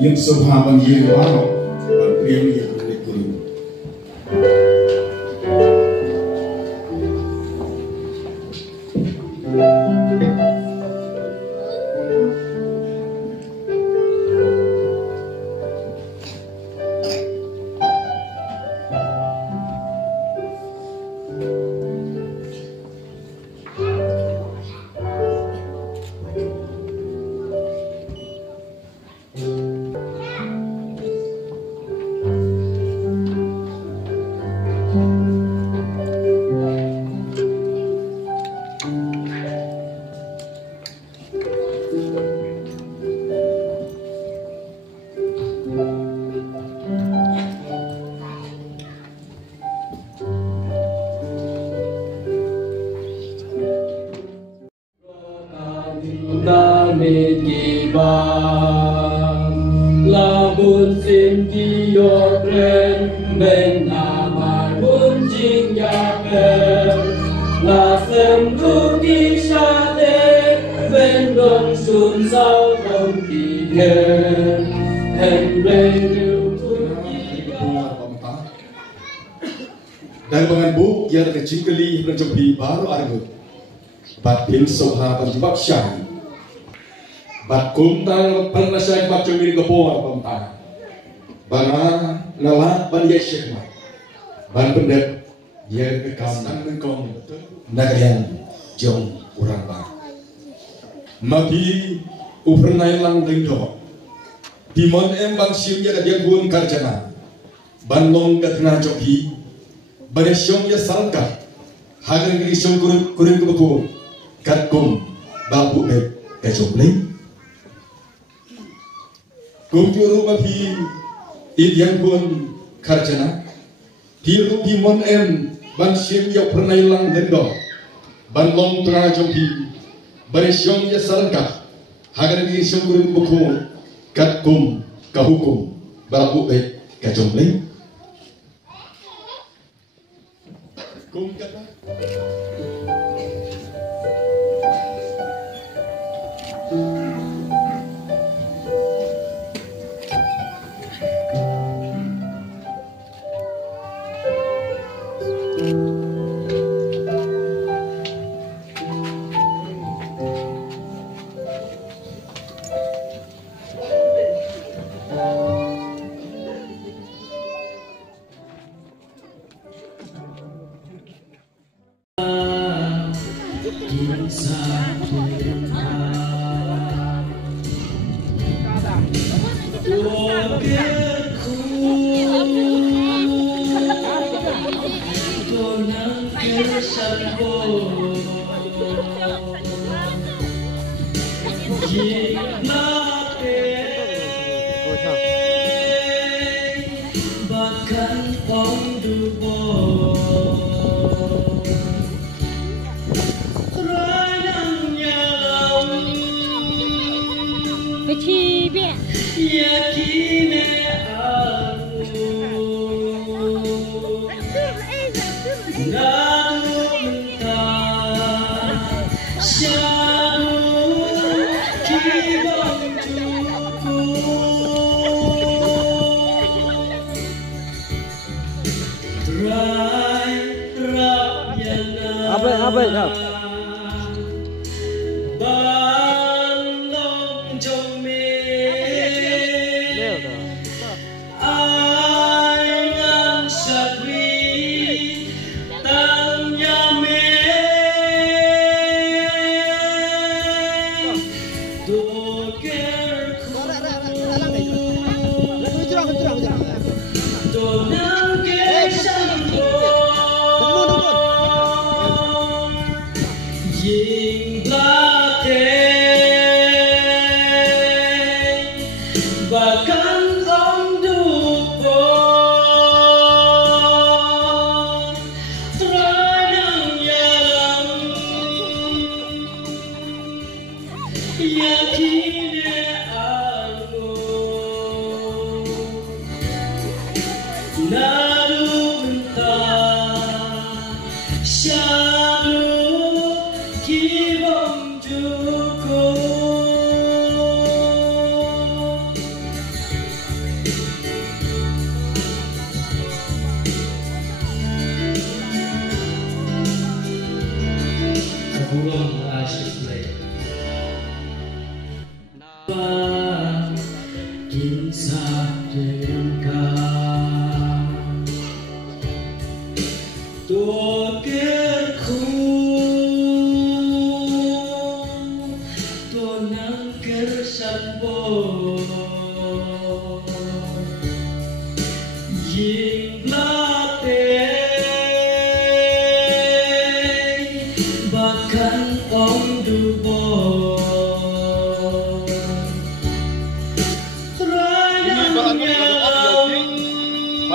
Những sông hà bằng gì đó bằng riêng gì để cùng bun sim ki yo kren men na ma bun jing ya kren la sem du ki sha de ven dong sun sao dong ki kren hen re liu tu ki dan bangan bu ia ada jingkeli berjumpi baru ada bat pin soha berjumpa syah bat kumtal penasai bat cemil kepor pemta banga nala ban yeshma ban pendet ia kekam dan mengkong nagayan jong urang ba mapi upernai lang dengdo timon ban simnya dia gun karjana ban long katna joki ban syong ya salka hagan gri syong kurin kubu katkum babu be kajomle Kumpuru mapi idian pun karjana, tiru bimon ban sim ya pernai lang dendo, ban long tengah jompi, beresyong ya salangkah, hagan di syong kurun buku, katkum kahukum, babu baik kajomble. Kum kata. Apa ya?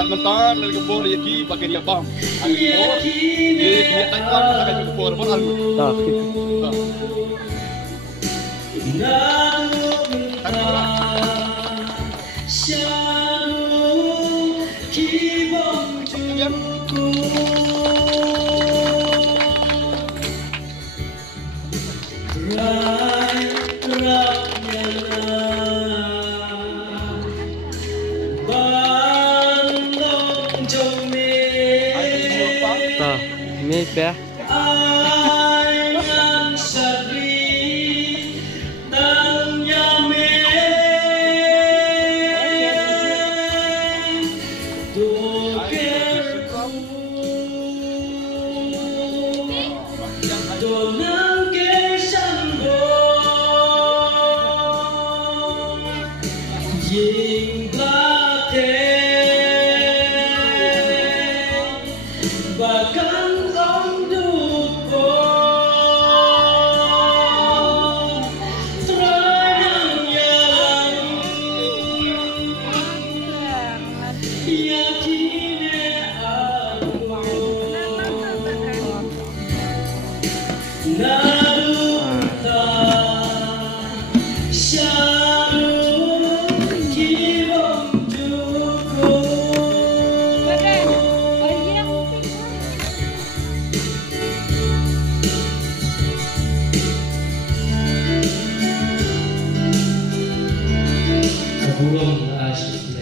Mentah dari kebor yaki pakai dia bang. Ada kebor, dia tanya pakai kebor pun ada. Mê bé Bahkan ông đục Burung asli